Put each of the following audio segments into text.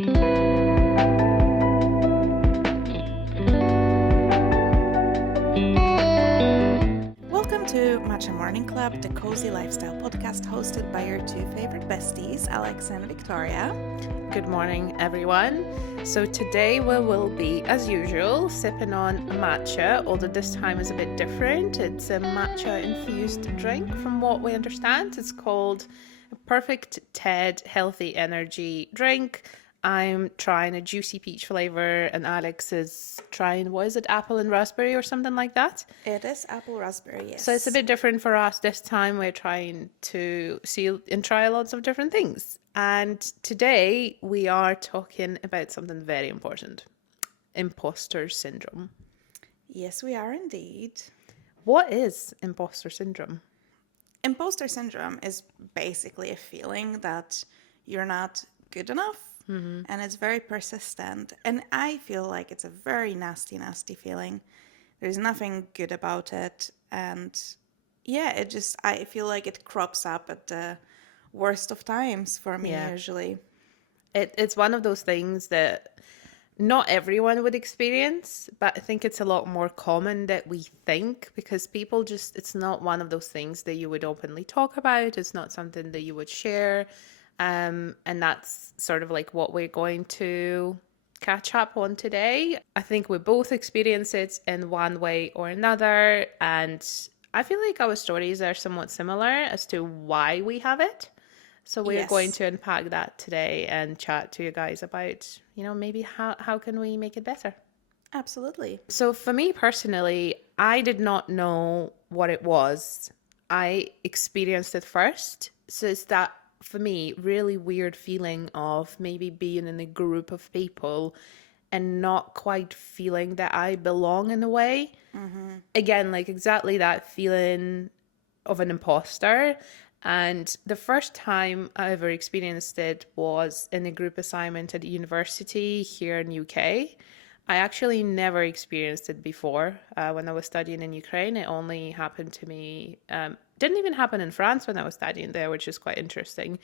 Welcome to Matcha Morning Club, the cozy lifestyle podcast hosted by your two favorite besties, Alexa and Viktoriia. Good morning, everyone. So today we will be, as usual, sipping on matcha, although this time is a bit different. It's a matcha-infused drink, from what we understand. It's called a Perfect TED Healthy Energy Drink. I'm trying a juicy peach flavor, and Alex is trying, what is it, apple and raspberry or something like that? It is apple raspberry, yes. So it's a bit different for us this time. We're trying to see and try lots of different things. And today we are talking about something very important. Imposter syndrome. Yes, we are indeed. What is imposter syndrome? Imposter syndrome is basically a feeling that you're not good enough. And it's very persistent. And I feel like it's a very nasty, nasty feeling. There's nothing good about it. And yeah, I feel like it crops up at the worst of times for me usually. It's one of those things that not everyone would experience, but I think it's a lot more common that we think, because people just, it's not one of those things that you would openly talk about. It's not something that you would share. And that's sort of like what we're going to catch up on today. I think we both experience it in one way or another, and I feel like our stories are somewhat similar as to why we have it. So we're going to unpack that today and chat to you guys about, maybe how can we make it better? Absolutely. So for me personally, I did not know what it was. I experienced it first. So it's that, for me, really weird feeling of maybe being in a group of people and not quite feeling that I belong in a way. Again, like exactly that feeling of an imposter. And the first time I ever experienced it was in a group assignment at university here in UK. I actually never experienced it before when I was studying in Ukraine. It only happened to me, didn't even happen in France when I was studying there, which is quite interesting.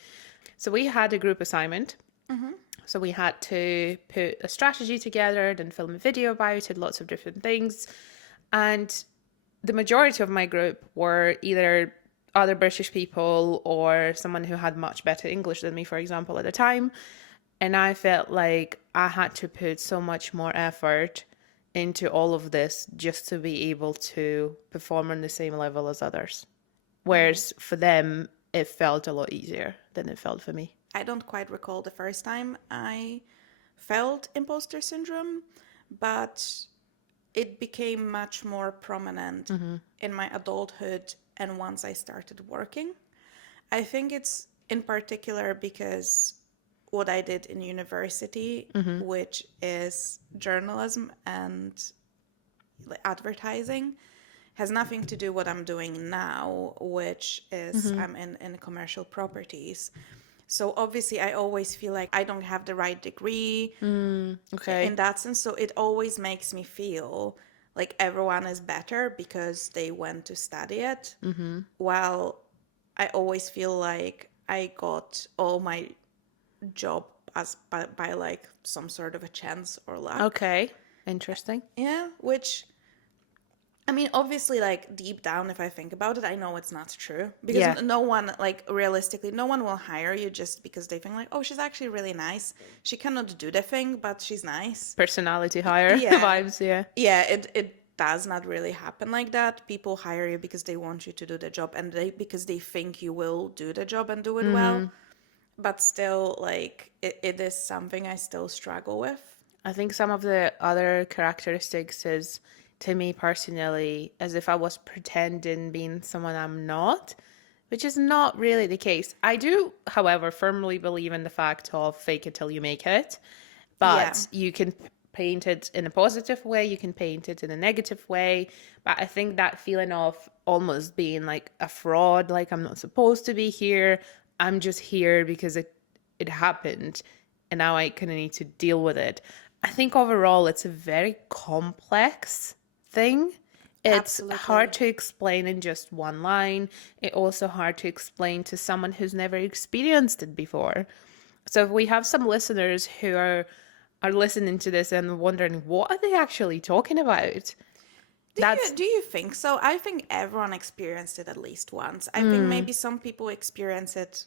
So we had a group assignment. So we had to put a strategy together, then film a video about it, lots of different things. And the majority of my group were either other British people or someone who had much better English than me, for example, at the time. And I felt like I had to put so much more effort into all of this just to be able to perform on the same level as others. Whereas for them, it felt a lot easier than it felt for me. I don't quite recall the first time I felt imposter syndrome, but it became much more prominent in my adulthood and once I started working. I think it's in particular because what I did in university, which is journalism and advertising, has nothing to do what I'm doing now, which is I'm in commercial properties. So obviously I always feel like I don't have the right degree in that sense. So it always makes me feel like everyone is better because they went to study it. While I always feel like I got all my job by like some sort of a chance or luck. Okay, interesting. Yeah, which, I mean, obviously, like deep down, if I think about it, I know it's not true because no one, like realistically, no one will hire you just because they think like, oh, she's actually really nice. She cannot do the thing, but she's nice. Personality hire vibes, Yeah, it does not really happen like that. People hire you because they want you to do the job and because they think you will do the job and do it well. But still, like, it is something I still struggle with. I think some of the other characteristics is, to me personally, as if I was pretending being someone I'm not, which is not really the case. I do, however, firmly believe in the fact of fake it till you make it. But you can paint it in a positive way, you can paint it in a negative way. But I think that feeling of almost being like a fraud, like I'm not supposed to be here, I'm just here because it happened and now I kind of need to deal with it. I think overall it's a very complex thing. It's hard to explain in just one line. It's also hard to explain to someone who's never experienced it before. So if we have some listeners who are listening to this and wondering, what are they actually talking about? That's Do you think so? I think everyone experienced it at least once. I think maybe some people experience it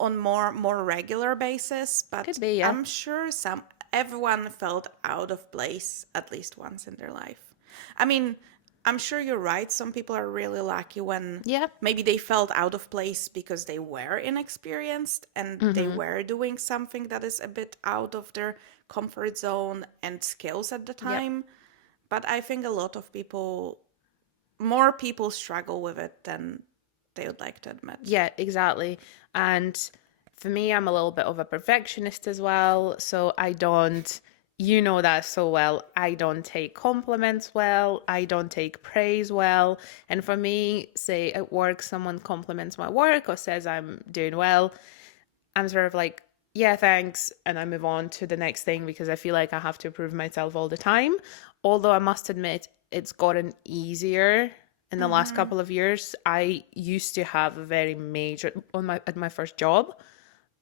on more regular basis, could but be, yeah. I'm sure everyone felt out of place at least once in their life. I mean, I'm sure you're right. Some people are really lucky when Yeah. maybe they felt out of place because they were inexperienced and they were doing something that is a bit out of their comfort zone and skills at the Yep. time. But I think a lot of people, more people struggle with it than they would like to admit. Yeah, exactly. And for me, I'm a little bit of a perfectionist as well. So I don't, you know that so well. I don't take compliments well. I don't take praise well. And for me, say at work, someone compliments my work or says I'm doing well, I'm sort of like, yeah, thanks. And I move on to the next thing because I feel like I have to prove myself all the time. Although I must admit, it's gotten easier in the last couple of years. I used to have a very major, at my first job,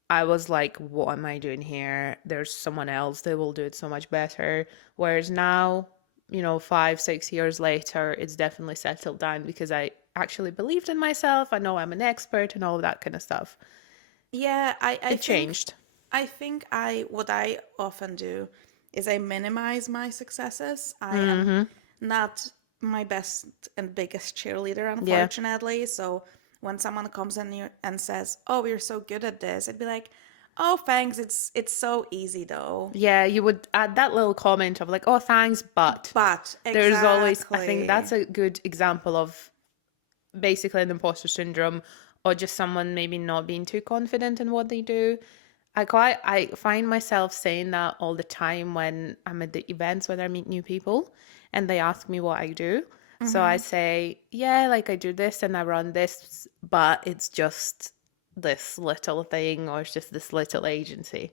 I was like, what am I doing here? There's someone else that will do it so much better. Whereas now, 5, 6 years later, it's definitely settled down because I actually believed in myself. I know I'm an expert and all of that kind of stuff. Yeah, It changed. I think what I often do is I minimize my successes. I am Mm-hmm. not my best and biggest cheerleader, Yeah. unfortunately. So when someone comes in here and says, "Oh, you're so good at this," I'd be like, "Oh, thanks. It's so easy though." Yeah, you would add that little comment of like, oh, thanks, but But there's always, I think exactly. that's a good example of basically an imposter syndrome or just someone maybe not being too confident in what they do. I find myself saying that all the time when I'm at the events when I meet new people and they ask me what I do. So I say, yeah, like I do this and I run this, but it's just this little thing or it's just this little agency.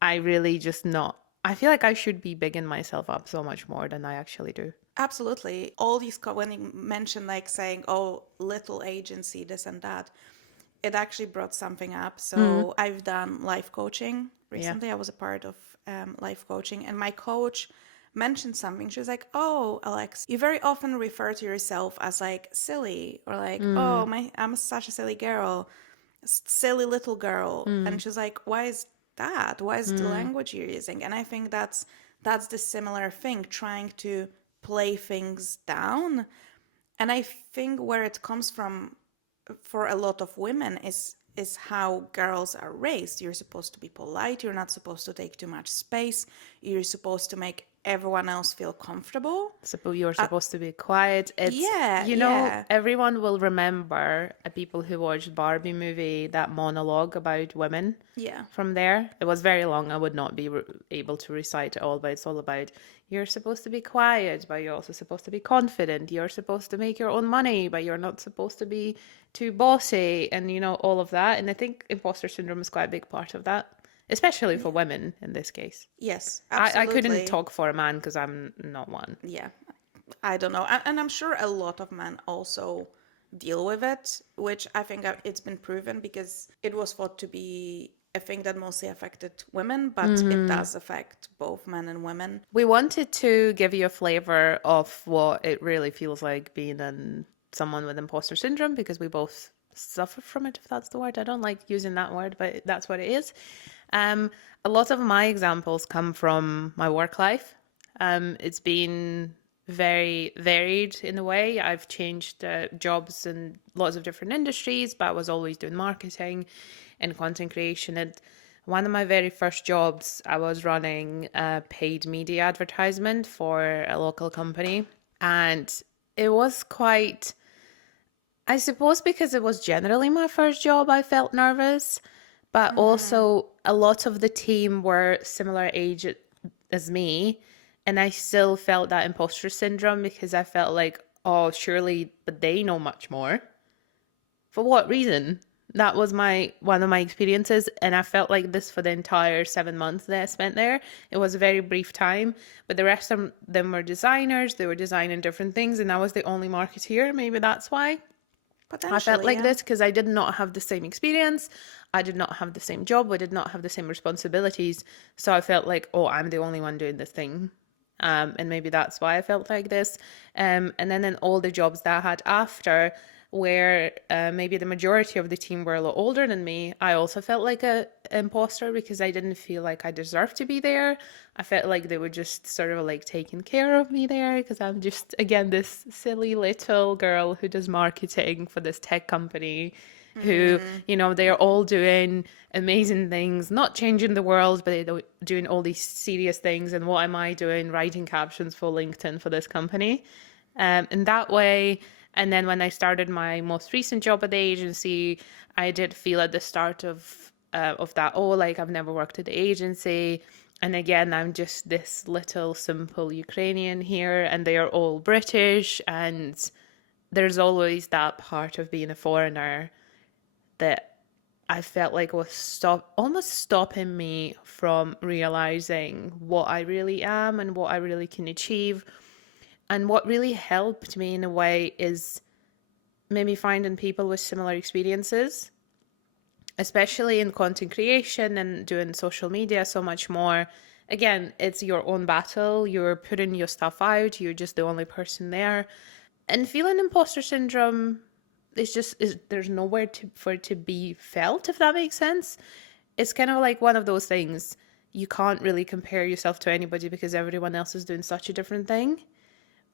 I really just not. I feel like I should be bigging myself up so much more than I actually do. Absolutely. All these, when you mention like saying, oh, little agency, this and that, it actually brought something up. Mm, So I've done life coaching yeah. recently. I was a part of life coaching, and my coach mentioned something. She was like, "Oh, Alex, you very often refer to yourself as like silly, or like, oh, Mm, I'm such a silly girl, silly little girl." mm, And she's like, "Why is that? Why is the mm. language you're using?" And I think that's the similar thing, trying to play things down. And I think where it comes from for a lot of women is how girls are raised. You're supposed to be polite, you're not supposed to take too much space, you're supposed to make everyone else feel comfortable. You're supposed to be quiet. It's, Yeah, yeah, everyone will remember people who watched Barbie movie, that monologue about women yeah, from there. It was very long. I would not be able to recite it all, but it's all about you're supposed to be quiet, but you're also supposed to be confident. You're supposed to make your own money, but you're not supposed to be too bossy and, all of that. And I think imposter syndrome is quite a big part of that, especially for women in this case. yes, I couldn't absolutely. talk for a man because I'm not one. Yeah, I don't know. And I'm sure a lot of men also deal with it, which I think it's been proven because it was thought to be a thing that mostly affected women, but it does affect both men and women. We wanted to give you a flavor of what it really feels like being someone with imposter syndrome because we both suffer from it, if that's the word. I don't like using that word, but that's what it is. Um, a lot of my examples come from my work life. It's been very varied in a way. I've changed jobs in lots of different industries, but I was always doing marketing and content creation. And one of my very first jobs, I was running a paid media advertisement for a local company. And it was quite, I suppose, because it was generally my first job, I felt nervous. But also, a lot of the team were similar age as me. And I still felt that imposter syndrome because I felt like, oh, surely, but they know much more. For what reason? That was my one of my experiences, and I felt like this for the entire 7 months that I spent there. It was a very brief time, but the rest of them were designers. They were designing different things, and I was the only marketeer. Maybe that's why. I felt Potentially, like yeah. this because I did not have the same experience. I did not have the same job. I did not have the same responsibilities. So I felt like, oh, I'm the only one doing this thing. And maybe that's why I felt like this. And then in all the jobs that I had after, where maybe the majority of the team were a lot older than me, I also felt like a imposter because I didn't feel like I deserved to be there. I felt like they were just sort of like taking care of me there because I'm just, again, this silly little girl who does marketing for this tech company who, you know, they're all doing amazing things, not changing the world, but they're doing all these serious things. And what am I doing? Writing captions for LinkedIn for this company. In that way. And then when I started my most recent job at the agency, I did feel at the start of that, oh, like I've never worked at the agency. And again, I'm just this little simple Ukrainian here, and they are all British. And there's always that part of being a foreigner that I felt like was almost stopping me from realizing what I really am and what I really can achieve. And what really helped me in a way is maybe finding people with similar experiences, especially in content creation and doing social media so much more. Again, it's your own battle. You're putting your stuff out. You're just the only person there. And feeling imposter syndrome there's nowhere for it to be felt, if that makes sense. It's kind of like one of those things. You can't really compare yourself to anybody because everyone else is doing such a different thing.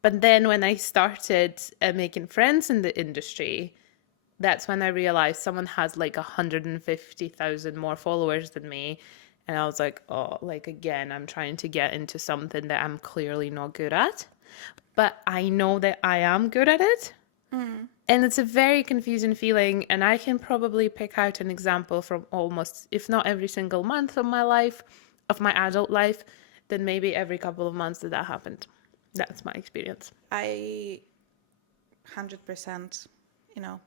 But then when I started making friends in the industry, that's when I realized someone has like 150,000 more followers than me. And I was like, oh, like again, I'm trying to get into something that I'm clearly not good at. But I know that I am good at it. And it's a very confusing feeling. And I can probably pick out an example from almost, if not every single month of my life, of my adult life, then maybe every couple of months that happened. That's my experience. I 100%, you know,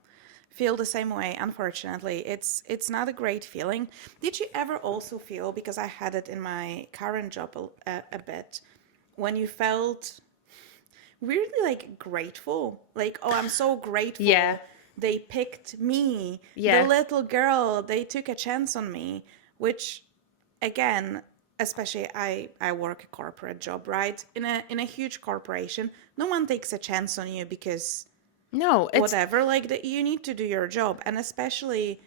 feel the same way. Unfortunately, it's not a great feeling. Did you ever also feel, because I had it in my current job a bit, when you felt weirdly like grateful, like, oh, I'm so grateful. Yeah. They picked me, Yeah. the little girl. They took a chance on me, which, again, especially I work a corporate job, right? In a huge corporation, no one takes a chance on you because No, it's whatever. Like you need to do your job, and especially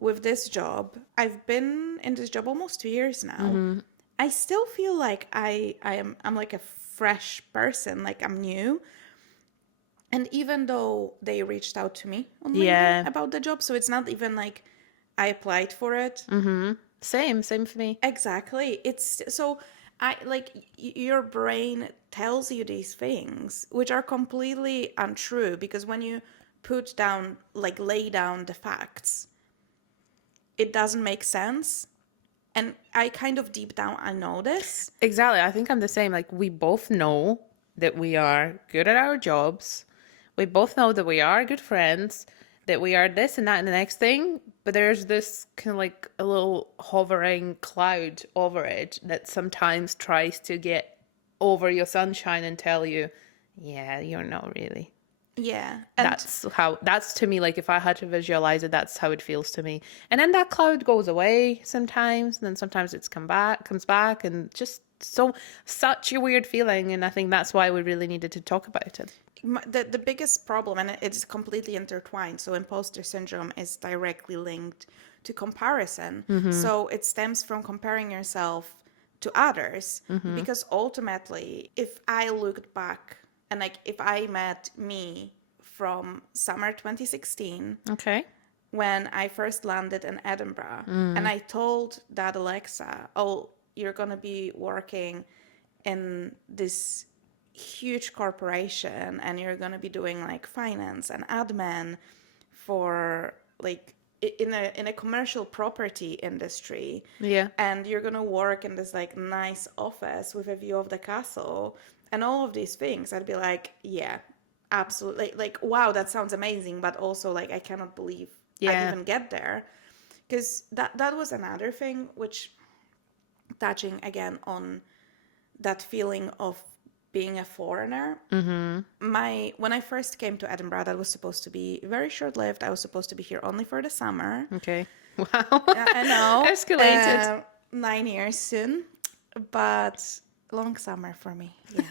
with this job, I've been in this job almost 2 years now. I still feel like I'm like a fresh person, like I'm new. And even though they reached out to me on LinkedIn yeah. about the job, so it's not even like I applied for it. Same for me. Exactly. It's so I like your brain tells you these things which are completely untrue, because when you put down, like lay down the facts, it doesn't make sense. And I kind of deep down I know this. Exactly. I think I'm the same. Like we both know that we are good at our jobs. We both know that we are good friends, that we are this and that and the next thing, but there's this kind of like a little hovering cloud over it that sometimes tries to get over your sunshine and tell you, yeah, you're not really. Yeah. And That's to me, like if I had to visualize it, that's how it feels to me. And then that cloud goes away sometimes, and then sometimes it's comes back, and just such a weird feeling. And I think that's why we really needed to talk about it. the biggest problem, and it's completely intertwined, so imposter syndrome is directly linked to comparison. So it stems from comparing yourself to others, because ultimately, if I looked back and like if I met me from summer 2016 Okay. when I first landed in Edinburgh, and I told that Alexa, oh, you're going to be working in this huge corporation and you're going to be doing like finance and admin for like in a commercial property industry, Yeah. and you're going to work in this like nice office with a view of the castle and all of these things, I'd be like, yeah, absolutely, like wow, that sounds amazing, but also like I cannot believe I'd Yeah. even get there. Because that was another thing which, touching again on that feeling of being a foreigner. When I first came to Edinburgh, that was supposed to be very short-lived. I was supposed to be here only for the summer. Okay. Wow. I know. Escalated. 9 years soon, but long summer for me. Yeah.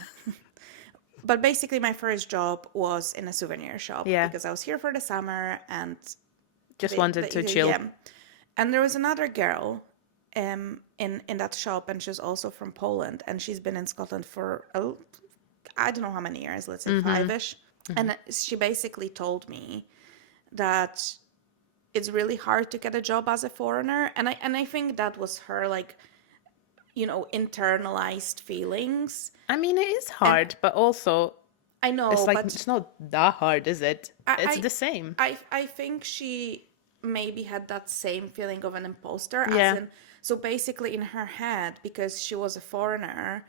But basically, my first job was in a souvenir shop because I was here for the summer and just wanted to chill. Yeah. And there was another girl in that shop, and she's also from Poland, and she's been in Scotland for I don't know how many years, let's say 5-ish. And she basically told me that it's really hard to get a job as a foreigner, and I think that was her, like, you know, internalized feelings. I mean, it is hard, but also I know, it's like but it's not that hard, is it? It's the same. I think she maybe had that same feeling of an imposter. Yeah. So basically, in her head, because she was a foreigner,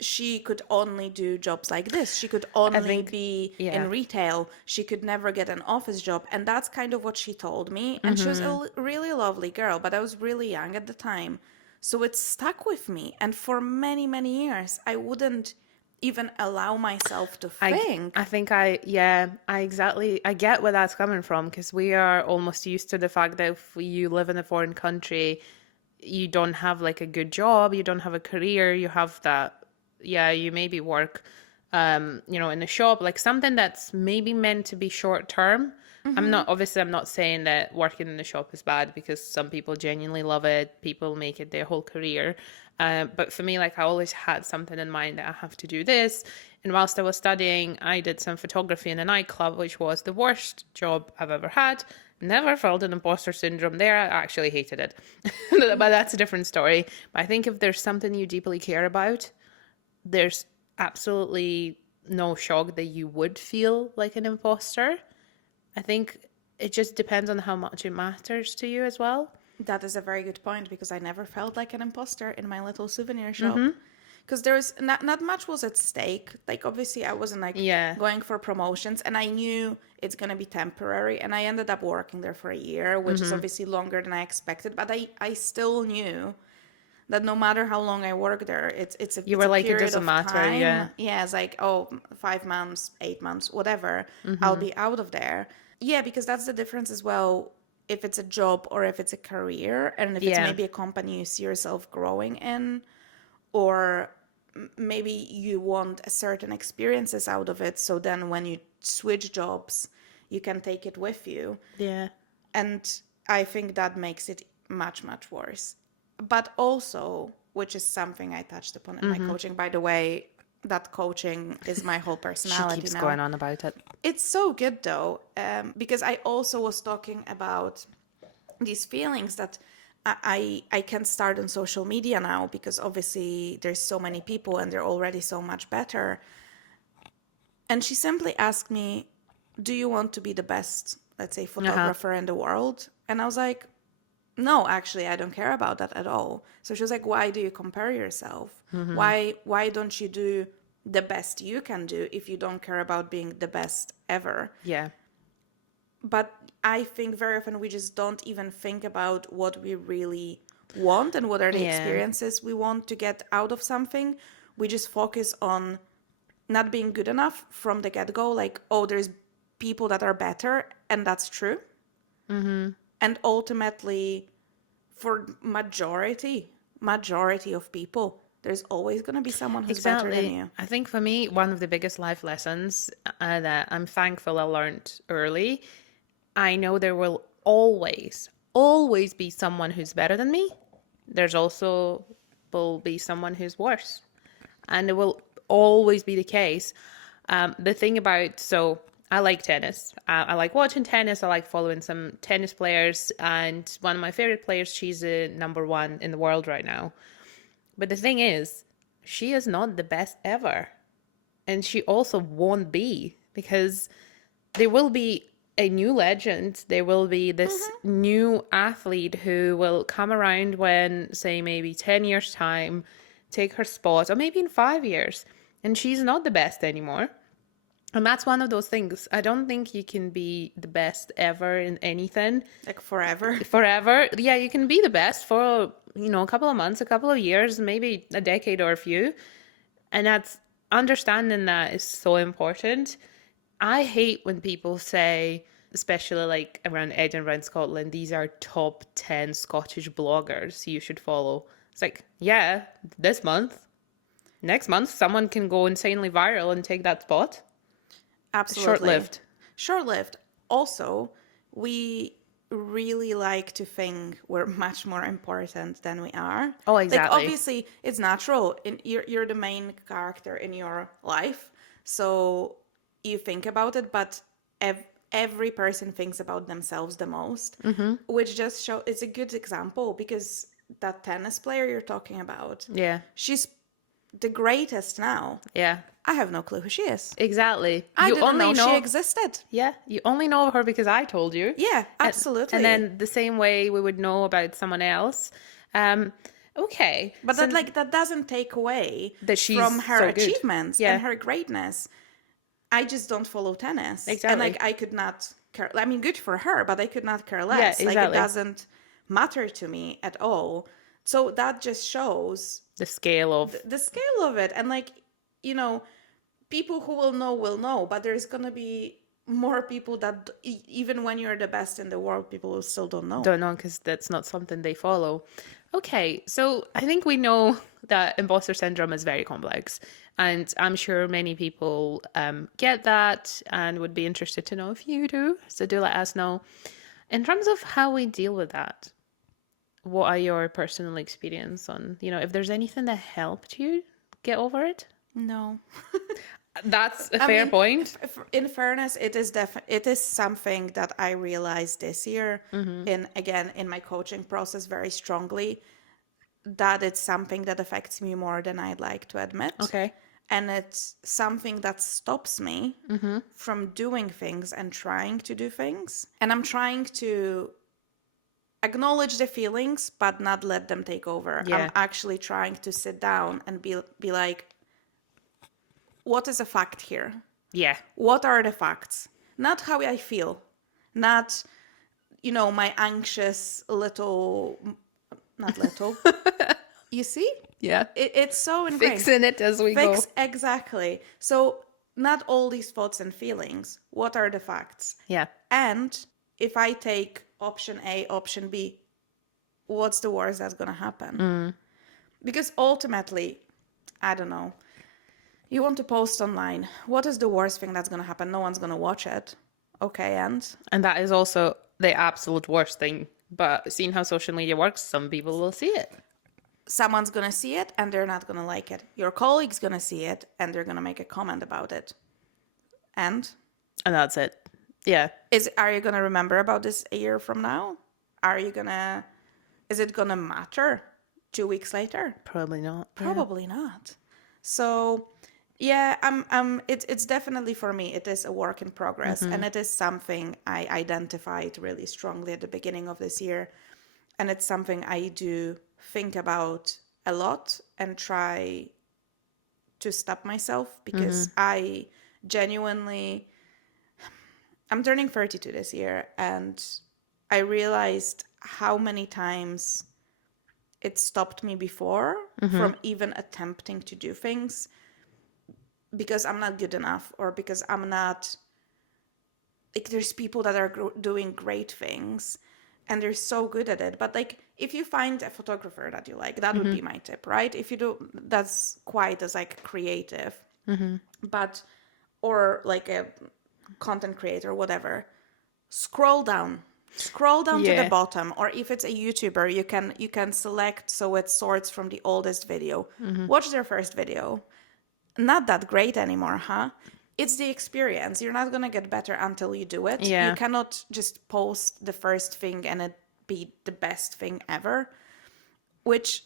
she could only do jobs like this. She could only be in retail. She could never get an office job. And that's kind of what she told me. And she was a really lovely girl, but I was really young at the time. So it stuck with me. And for many, many years, I wouldn't even allow myself to think. I get where that's coming from, because we are almost used to the fact that if you live in a foreign country, you don't have like a good job, you don't have a career, you have that, you maybe work, you know, in a shop, like something that's maybe meant to be short term. I'm not saying that working in the shop is bad, because some people genuinely love it. People make it their whole career. But for me, like, I always had something in mind that I have to do this. And whilst I was studying, I did some photography in a nightclub, which was the worst job I've ever had. Never felt an imposter syndrome there. I actually hated it. But that's a different story. But I think if there's something you deeply care about, there's absolutely no shock that you would feel like an imposter. I think it just depends on how much it matters to you as well. That is a very good point, because I never felt like an imposter in my little souvenir shop. Because there was not much was at stake. Like, obviously, I wasn't like going for promotions, and I knew it's going to be temporary. And I ended up working there for a year, which is obviously longer than I expected. But I still knew that no matter how long I work there, it's a you were like, it doesn't matter. Time. Yeah, it's like, 5 months, 8 months, whatever. I'll be out of there. Yeah, because that's the difference as well. If it's a job or if it's a career, and if it's maybe a company you see yourself growing in, or maybe you want a certain experiences out of it, so then when you switch jobs, you can take it with you. Yeah. And I think that makes it much, much worse. But also, which is something I touched upon in my coaching, by the way, that coaching is my whole personality. She keeps now. going on about it. It's so good though, because I also was talking about these feelings that I can start on social media now, because obviously there's so many people and they're already so much better. And she simply asked me, do you want to be the best, let's say, photographer in the world? And I was like, no, actually, I don't care about that at all. So she was like, why do you compare yourself? Why don't you do the best you can do if you don't care about being the best ever? Yeah. But I think very often we just don't even think about what we really want and what are the experiences we want to get out of something. We just focus on not being good enough from the get-go. Like, there's people that are better, and that's true. And ultimately, for majority of people, there's always going to be someone who's better than you. I think for me, one of the biggest life lessons that I'm thankful I learned early, I know there will always be someone who's better than me. There's also will be someone who's worse. And it will always be the case. The thing about, I like tennis. I like watching tennis. I like following some tennis players. And one of my favorite players, she's number 1 in the world right now. But the thing is, she is not the best ever. And she also won't be, because there will be a new legend. There will be this new athlete who will come around when, say, maybe 10 years' time, take her spot, or maybe in 5 years. And she's not the best anymore. And that's one of those things. I don't think you can be the best ever in anything. Like forever. Forever. Yeah, you can be the best for, a couple of months, a couple of years, maybe a decade or a few. And that's understanding that is so important. I hate when people say, especially like around Edinburgh and Scotland, these are top 10 Scottish bloggers you should follow. It's like, yeah, this month. Next month, someone can go insanely viral and take that spot. Absolutely. Short-lived. Short-lived. Also, we really like to think we're much more important than we are. Oh, exactly. Like, obviously, it's natural. You're the main character in your life, so you think about it, but every person thinks about themselves the most, which just shows it's a good example, because that tennis player you're talking about, Yeah. she's the greatest now. Yeah. I have no clue who she is. Exactly. I You didn't only know she existed. Yeah, you only know her because I told you. Yeah, absolutely. And then the same way we would know about someone else. Okay. But so that doesn't take away that she's from her so good. achievements Yeah. and her greatness. I just don't follow tennis. Exactly. And like I could not care. I mean, good for her, but I could not care less. Yeah, Like it exactly. doesn't matter to me at all. So that just shows the scale of the scale of it. And like, you know, people who will know, but there's going to be more people that even when you're the best in the world, people will still don't know. don't know because that's not something they follow. Okay, so I think we know that imposter syndrome is very complex, and I'm sure many people get that and would be interested to know if you do. So do let us know. In terms of how we deal with that, what are your personal experience on, if there's anything that helped you get over it? No. That's a fair point. In fairness, it is something that I realized this year in my coaching process very strongly, that it's something that affects me more than I'd like to admit. Okay. And it's something that stops me from doing things and trying to do things. And I'm trying to acknowledge the feelings, but not let them take over. Yeah. I'm actually trying to sit down and be like, what is a fact here? Yeah. What are the facts? Not how I feel. Not, my anxious not little. You see? Yeah. It's so ingrained. Fixing it as we go. Exactly. So not all these thoughts and feelings. What are the facts? Yeah. And if I take option A, option B, what's the worst that's going to happen? Because ultimately, I don't know. You want to post online. What is the worst thing that's going to happen? No one's going to watch it. Okay, and that is also the absolute worst thing. But seeing how social media works, some people will see it. Someone's going to see it and they're not going to like it. Your colleague's going to see it and they're going to make a comment about it. And that's it. Yeah. Are you going to remember about this a year from now? Is it going to matter 2 weeks later? Probably not. Probably not. So, yeah, it's definitely, for me, it is a work in progress. And it is something I identified really strongly at the beginning of this year. And it's something I do think about a lot and try to stop myself, because I genuinely, I'm turning 32 this year, and I realized how many times it stopped me before from even attempting to do things, because I'm not good enough, or because I'm not, like, there's people that are doing great things and they're so good at it. But like, if you find a photographer that you like, that would be my tip, right? If you do, that's quite as like creative, but, or like a content creator, whatever, scroll down to the bottom. Or if it's a YouTuber, you can select so it sorts from the oldest video. Watch their first video. Not that great anymore, huh? It's the experience. You're not going to get better until you do it. Yeah. You cannot just post the first thing and it be the best thing ever. Which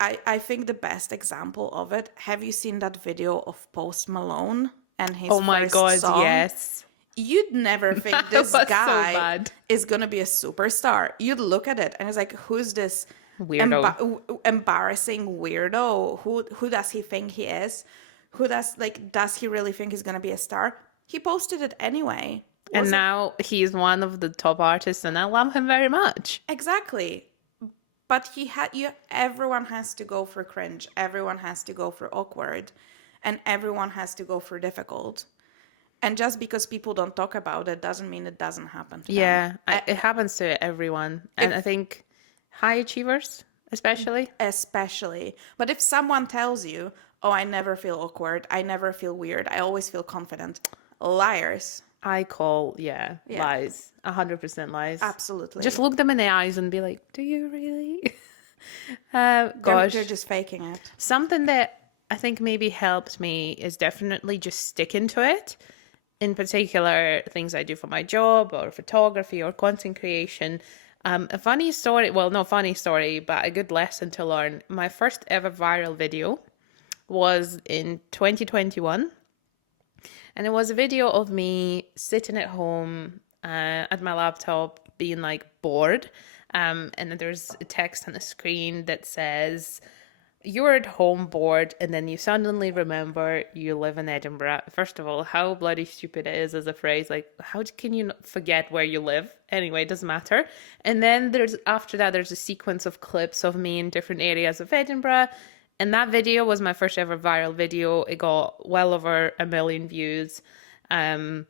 I think the best example of it, have you seen that video of Post Malone and his first song? Yes. You'd never think this was guy so is going to be a superstar. You'd look at it and it's like, who's this weirdo, embarrassing weirdo? Who does he think he is? Does he really think he's going to be a star? He posted it anyway. And now he's one of the top artists and I love him very much. Exactly. But everyone has to go for cringe. Everyone has to go for awkward. and everyone has to go through difficult. And just because people don't talk about it doesn't mean it doesn't happen to them. Yeah, it happens to everyone. And I think high achievers, especially. Especially. But if someone tells you, oh, I never feel awkward, I never feel weird, I always feel confident, liars. I call, Yeah. lies. 100% lies. Absolutely. Just look them in the eyes and be like, do you really? They're just faking it. Something that I think maybe helped me is definitely just sticking to it. In particular, things I do for my job or photography or content creation. A funny story, well, not funny story, but a good lesson to learn. My first ever viral video was in 2021. And it was a video of me sitting at home at my laptop being like bored. And then there's a text on the screen that says, you're at home bored, and then you suddenly remember you live in Edinburgh. First of all, how bloody stupid it is as a phrase. Like, how can you not forget where you live? Anyway, it doesn't matter. And then after that, there's a sequence of clips of me in different areas of Edinburgh. And that video was my first ever viral video. It got well over 1 million views. And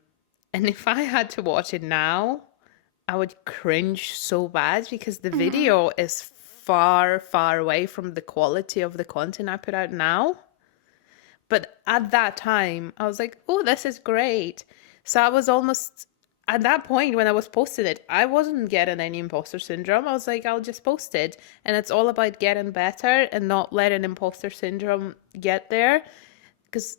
if I had to watch it now, I would cringe so bad because the video is far, far away from the quality of the content I put out now. But at that time, I was like, oh, this is great. So I was almost, at that point when I was posting it, I wasn't getting any imposter syndrome. I was like, I'll just post it. And it's all about getting better and not letting imposter syndrome get there. Because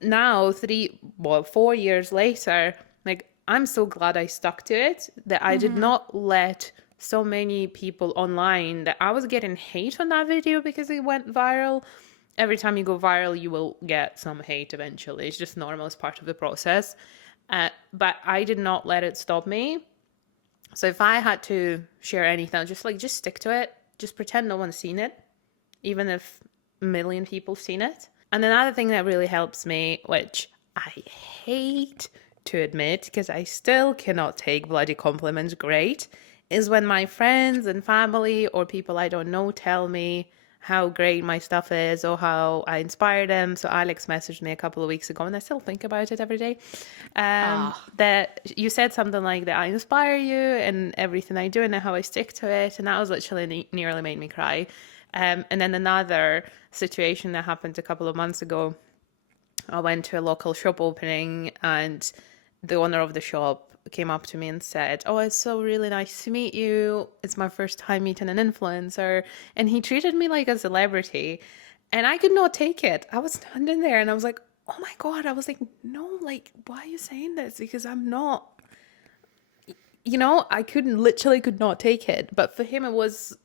now, 4 years later, like, I'm so glad I stuck to it, that I did not let so many people online that I was getting hate on that video because it went viral. Every time you go viral, you will get some hate eventually. It's just normal, it's part of the process. But I did not let it stop me. So if I had to share anything, just stick to it. Just pretend no one's seen it, even if 1 million people have seen it. And another thing that really helps me, which I hate to admit because I still cannot take bloody compliments great, is when my friends and family or people I don't know tell me how great my stuff is or how I inspire them. So Alex messaged me a couple of weeks ago, and I still think about it every day, that you said something like that I inspire you and everything I do and how I stick to it. And that was literally nearly made me cry. And then another situation that happened a couple of months ago, I went to a local shop opening and the owner of the shop came up to me and said, oh, it's so really nice to meet you. It's my first time meeting an influencer. And he treated me like a celebrity. And I could not take it. I was standing there and I was like, oh my God. I was like, no, like, why are you saying this? Because I'm not, I literally could not take it. But for him, it was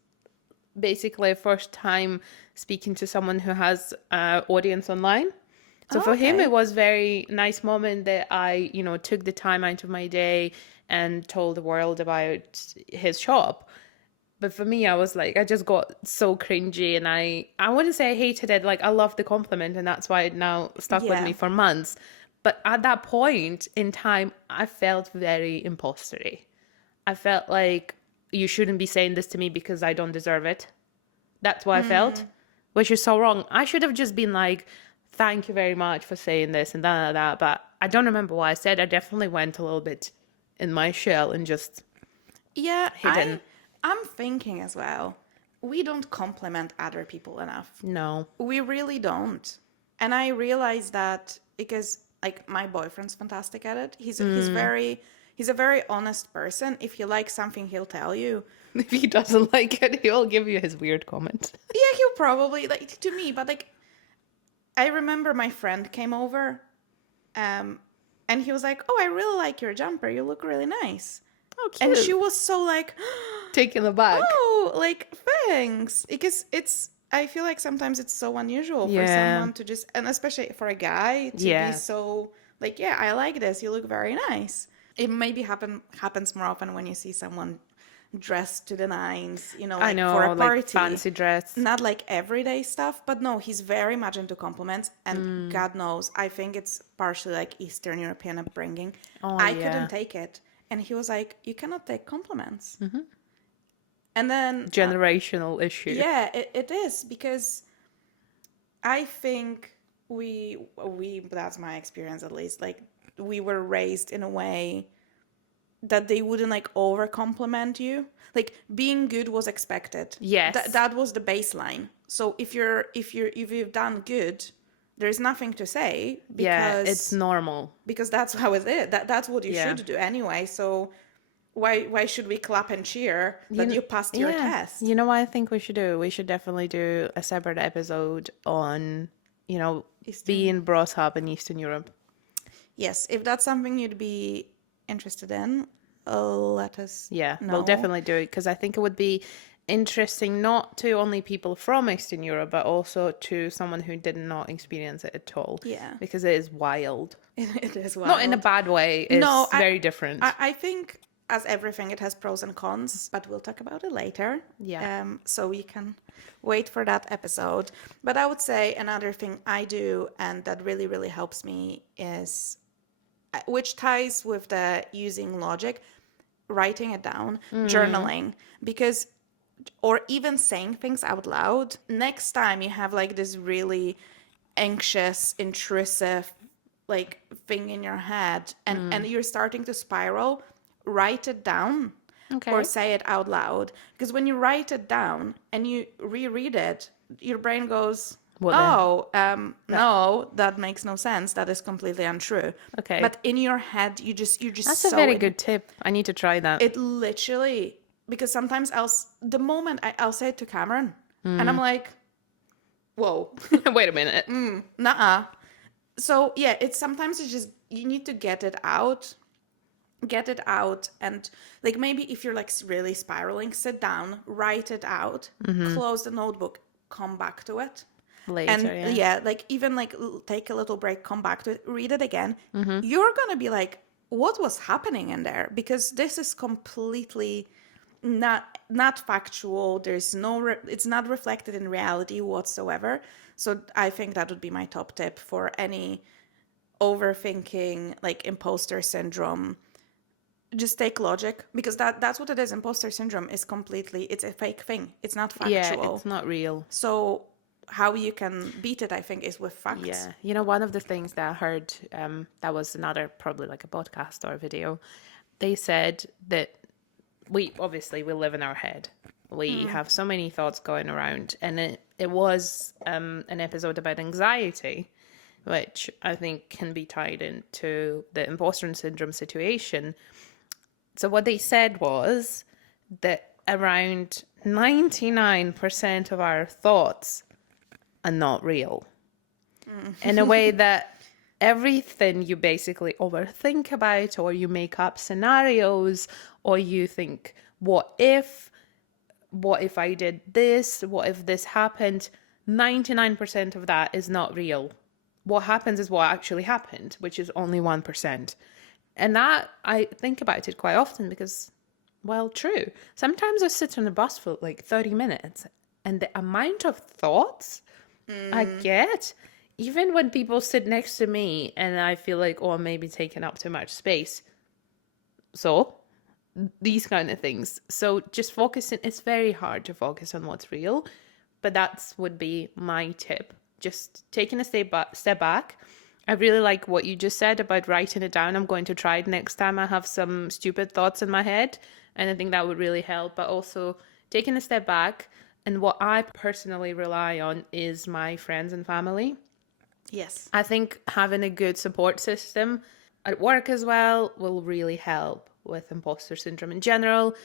basically a first time speaking to someone who has an audience online. So for him, it was very nice moment that I, took the time out of my day and told the world about his shop. But for me, I was like, I just got so cringy and I wouldn't say I hated it. Like, I loved the compliment and that's why it now stuck with me for months. But at that point in time, I felt very impostery. I felt like you shouldn't be saying this to me because I don't deserve it. That's what I felt, which is so wrong. I should have just been like, thank you very much for saying this and that. But I don't remember what I said. I definitely went a little bit in my shell and just hidden. I'm thinking as well, we don't compliment other people enough. No. We really don't. And I realized that because, like, my boyfriend's fantastic at it. He's a very honest person. If he likes something, he'll tell you. If he doesn't like it, he'll give you his weird comment. Yeah, he'll probably, like, to me, but like, I remember my friend came over and he was like, oh, I really like your jumper. You look really nice. Oh, cute. And she was so like, taken aback. Oh, like, thanks. Because I feel like sometimes it's so unusual for someone to just, and especially for a guy to be so like, yeah, I like this. You look very nice. It maybe happens more often when you see someone dressed to the nines, like I know, for a party. like fancy dress. Not like everyday stuff, but no, he's very much into compliments. And God knows, I think it's partially like Eastern European upbringing. I couldn't take it. And he was like, you cannot take compliments. Mm-hmm. And then... generational issue. Yeah, it is. Because I think we that's my experience at least, like we were raised in a way that they wouldn't like over compliment you. Like being good was expected. Yes. That was the baseline. So if you've done good, there's nothing to say Yeah, because it's normal. because that's how it is. That's what you Yeah. should do anyway. So why should we clap and cheer that you passed your test? You know what I think we should do? We should definitely do a separate episode on, being brought up in Eastern Europe. Yes, if that's something you'd be interested in, let us Yeah, know. we'll definitely do it because I think it would be interesting not to only people from Eastern Europe, but also to someone who did not experience it at all. Yeah. Because it is wild. It is wild. Not in a bad way. It's very different. I think, as everything, it has pros and cons, but we'll talk about it later. Yeah. So you can wait for that episode. But I would say another thing I do and that really, really helps me is, which ties with the using logic, writing it down, journaling, because, or even saying things out loud. Next time you have like this really anxious, intrusive like thing in your head and you're starting to spiral, write it down. Okay. Or say it out loud. Because when you write it down and you reread it, your brain goes, no, that makes no sense. That is completely untrue. Okay. But in your head, you just That's so a very good tip. I need to try that. It literally, because sometimes the moment I'll say it to Cameron and I'm like, whoa. Wait a minute. Nuh-uh. So yeah, sometimes just, you need to get it out and like maybe if you're like really spiraling, sit down, write it out, close the notebook, come back to it Later, and like even like take a little break, come back to it, read it again. You're gonna be like, what was happening in there? Because this is completely not factual. There's no it's not reflected in reality whatsoever. So I think that would be my top tip for any overthinking, like imposter syndrome. Just take logic, because that's what it is. Imposter syndrome is it's a fake thing. It's not factual. Yeah, it's not real. So how you can beat it, I think, is with facts. Yeah. One of the things that I heard, that was another, probably like a podcast or a video, they said that we live in our head. We have so many thoughts going around. And it was an episode about anxiety, which I think can be tied into the imposter syndrome situation. So what they said was that around 99% of our thoughts are not real. In a way that everything you basically overthink about, or you make up scenarios, or you think, what if I did this? What if this happened? 99% of that is not real. What happens is what actually happened, which is only 1%. And that, I think about it quite often because, well, true. Sometimes I sit on the bus for like 30 minutes and the amount of thoughts I get, even when people sit next to me and I feel like, oh, I'm maybe taking up too much space. So, these kind of things. So just focusing, it's very hard to focus on what's real, but that's would be my tip. Just taking a step back. I really like what you just said about writing it down. I'm going to try it next time I have some stupid thoughts in my head. And I think that would really help. But also taking a step back. And what I personally rely on is my friends and family. Yes. I think having a good support system at work as well will really help with imposter syndrome in general.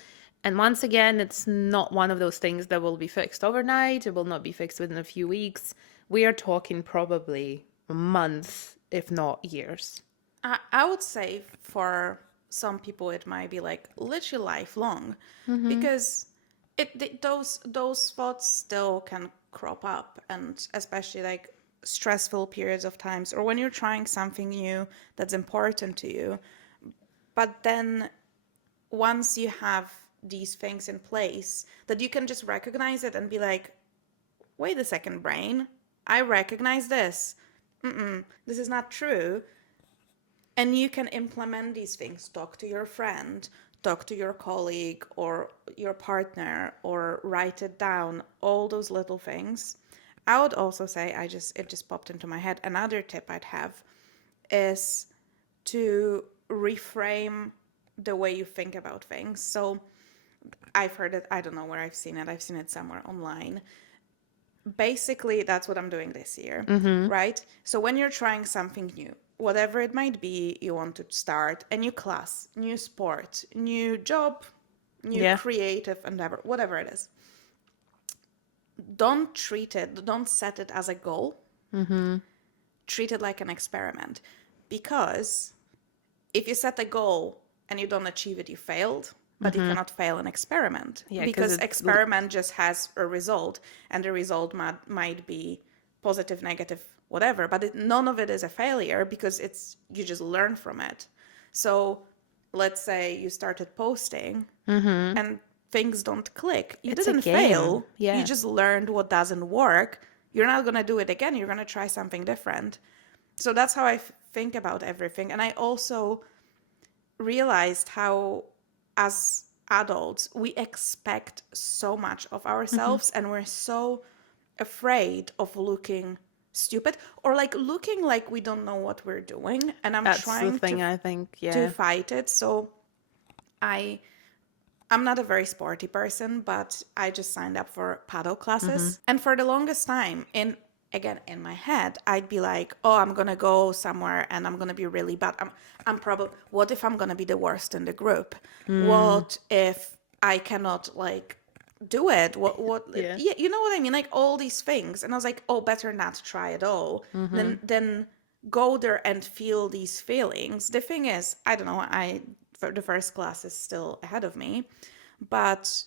And once again, it's not one of those things that will be fixed overnight. It will not be fixed within a few weeks. We are talking probably months, if not years. I would say for some people it might be like literally lifelong, because those thoughts still can crop up, and especially like stressful periods of times, or when you're trying something new that's important to you. But then once you have these things in place, that you can just recognize it and be like, wait a second, brain, I recognize this. This is not true. And you can implement these things. Talk to your friend, talk to your colleague or your partner, or write it down, all those little things. I would also say, it just popped into my head. Another tip I'd have is to reframe the way you think about things. So I've heard it, I don't know where I've seen it somewhere online. Basically, that's what I'm doing this year, right? So when you're trying something new, whatever it might be, you want to start a new class, new sport, new job, new Yeah. creative endeavor, whatever it is, don't set it as a goal. Treat it like an experiment. Because if you set a goal and you don't achieve it, you failed. But you cannot fail an experiment. Yeah, because experiment just has a result, and the result might be positive, negative, whatever. But none of it is a failure, because you just learn from it. So let's say you started posting and things don't click. You It's a didn't game. fail. Yeah. You just learned what doesn't work. You're not going to do it again. You're going to try something different. So that's how I think about everything. And I also realized how, as adults, we expect so much of ourselves, and we're so afraid of looking stupid, or like looking like we don't know what we're doing. And I'm That's trying the thing, I think. to Yeah. fight it. So I'm not a very sporty person, but I just signed up for paddle classes. And for the longest time, in my head, I'd be like, oh, I'm going to go somewhere and I'm going to be really bad. I'm probably, what if I'm going to be the worst in the group? What if I cannot like do it? Yeah, you know what I mean? Like all these things. And I was like, oh, better not try at all. Then go there and feel these feelings. The thing is, I don't know, for the first class is still ahead of me, but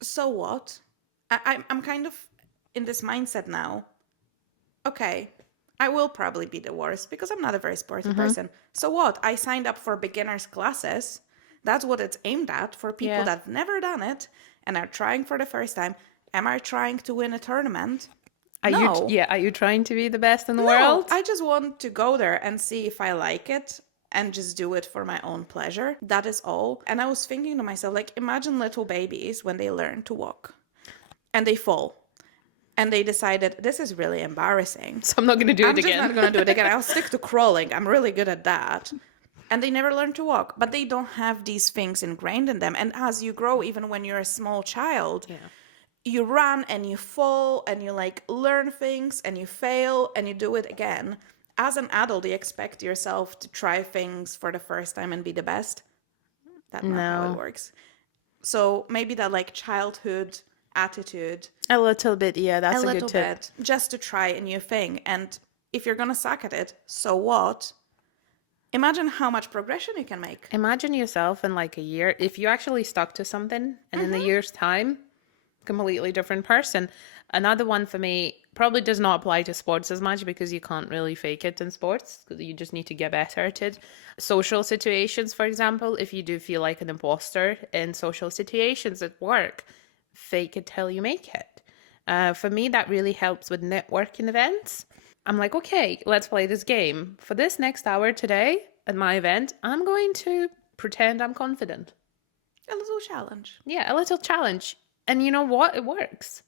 so what? I'm kind of in this mindset now. Okay, I will probably be the worst because I'm not a very sporty person. So what? I signed up for beginners classes. That's what it's aimed at, for people that have never done it and are trying for the first time. Am I trying to win a tournament? No. Are you trying to be the best in the No, world? I just want to go there and see if I like it and just do it for my own pleasure. That is all. And I was thinking to myself, like, imagine little babies when they learn to walk and they fall and they decided, this is really embarrassing. So I'm not going to do it again. I'm just not going to do it again. I'll stick to crawling. I'm really good at that. And they never learn to walk, but they don't have these things ingrained in them. And as you grow, even when you're a small child, you run and you fall and you like learn things and you fail and you do it again. As an adult, you expect yourself to try things for the first time and be the best. That's not how it works. So maybe that like childhood attitude. A little bit, yeah, that's a good little tip. bit, just to try a new thing. And if you're going to suck at it, so what? Imagine how much progression you can make. Imagine yourself in like a year, if you actually stuck to something and in a year's time, completely different person. Another one for me probably does not apply to sports as much because you can't really fake it in sports because you just need to get better at it. Social situations, for example, if you do feel like an imposter in social situations at work, fake it till you make it. For me, that really helps with networking events. I'm like, okay, let's play this game. For this next hour today at my event, I'm going to pretend I'm confident. A little challenge. Yeah, a little challenge. And you know what? It works.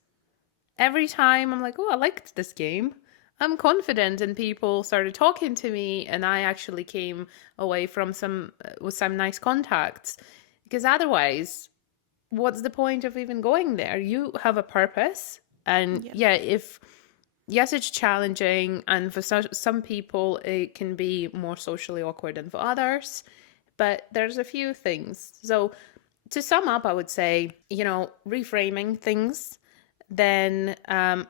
Every time I'm like, oh, I liked this game. I'm confident, and people started talking to me, and I actually came away from with some nice contacts. Because otherwise, what's the point of even going there? You have a purpose. And yes, it's challenging, and for some people it can be more socially awkward than for others, but there's a few things. So to sum up, I would say, reframing things, then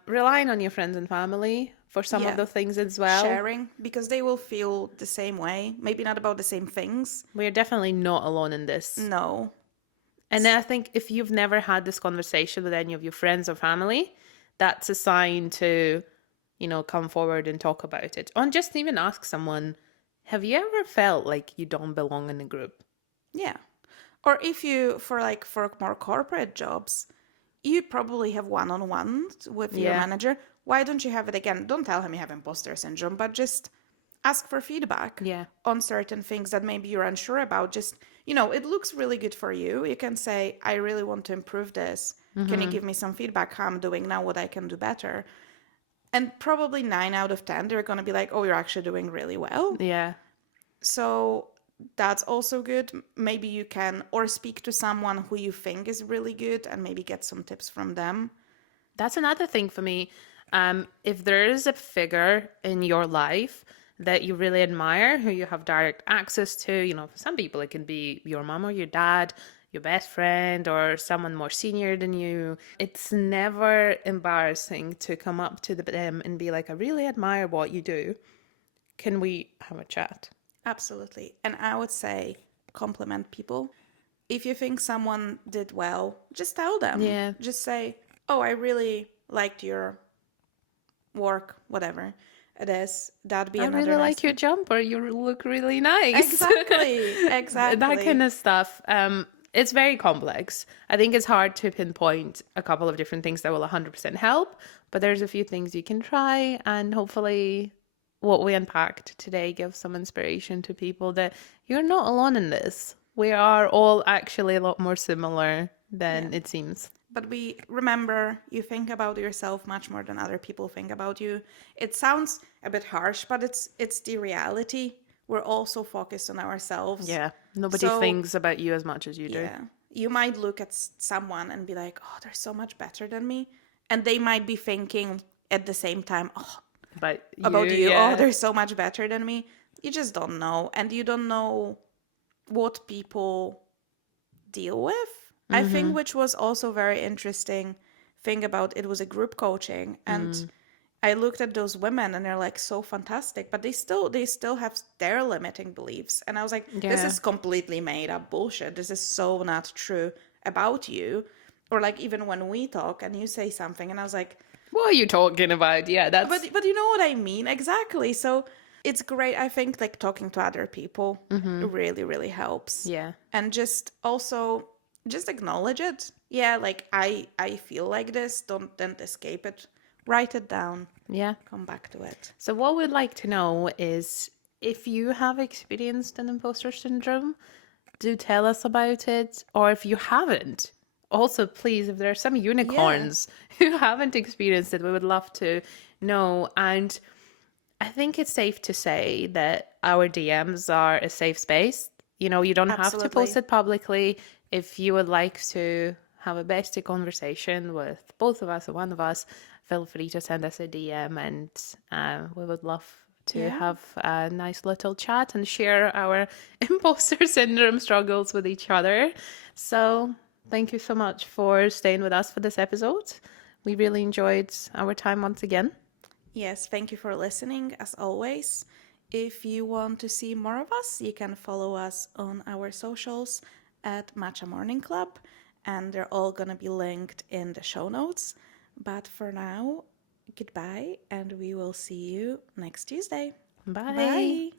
relying on your friends and family for some of the things as well. Sharing, because they will feel the same way. Maybe not about the same things. We're definitely not alone in this. No. And then I think if you've never had this conversation with any of your friends or family, that's a sign to, come forward and talk about it. Or just even ask someone, have you ever felt like you don't belong in a group? Yeah. Or if you, for more corporate jobs, you probably have one-on-ones with your manager. Why don't you have it again? Don't tell him you have imposter syndrome, but just ask for feedback on certain things that maybe you're unsure about. Just, it looks really good for you. You can say, I really want to improve this. Can you give me some feedback how I'm doing now, what I can do better? And probably 9 out of 10, they're going to be like, oh, you're actually doing really well. Yeah. So that's also good. Maybe you can, or speak to someone who you think is really good and maybe get some tips from them. That's another thing for me. If there is a figure in your life that you really admire, who you have direct access to, you know, for some people it can be your mom or your dad, your best friend, or someone more senior than you. It's never embarrassing to come up to them and be like, I really admire what you do. Can we have a chat? Absolutely. And I would say compliment people. If you think someone did well, just tell them. Yeah. Just say, oh, I really liked your work, whatever it is. That'd be I another really nice like your thing. jumper. You look really nice. Exactly. Exactly. That kind of stuff. It's very complex. I think it's hard to pinpoint a couple of different things that will 100% help, but there's a few things you can try, and hopefully what we unpacked today gives some inspiration to people that you're not alone in this. We are all actually a lot more similar than it seems. But we remember, you think about yourself much more than other people think about you. It sounds a bit harsh, but it's the reality. We're also focused on ourselves. Yeah. Nobody thinks about you as much as you do. Yeah. You might look at someone and be like, oh, they're so much better than me. And they might be thinking at the same time, oh, But about you, yeah. oh, they're so much better than me. You just don't know. And you don't know what people deal with. I think, which was also very interesting thing about it, was a group coaching, and I looked at those women and they're like so fantastic, but they still have their limiting beliefs, and I was like, this Yeah. is completely made up bullshit. This is so not true about you. Or like even when we talk and you say something and I was like, What are you talking about? Yeah, that's but you know what I mean? Exactly. So it's great. I think like talking to other people really, really helps. yeah. And just also just acknowledge it. Yeah, like I feel like this. Don't escape it. Write it down. Yeah. Come back to it. So what we'd like to know is if you have experienced an imposter syndrome, do tell us about it. Or if you haven't, also please, if there are some unicorns who haven't experienced it, we would love to know. And I think it's safe to say that our DMs are a safe space. You know, you don't have to post Absolutely. it publicly. If you would like to have a bestie conversation with both of us or one of us, feel free to send us a DM, and we would love to have a nice little chat and share our imposter syndrome struggles with each other. So thank you so much for staying with us for this episode. We really enjoyed our time once again. Yes, thank you for listening as always. If you want to see more of us, you can follow us on our socials at Matcha Morning Club, and they're all going to be linked in the show notes. But for now, goodbye, and we will see you next Tuesday. Bye. Bye.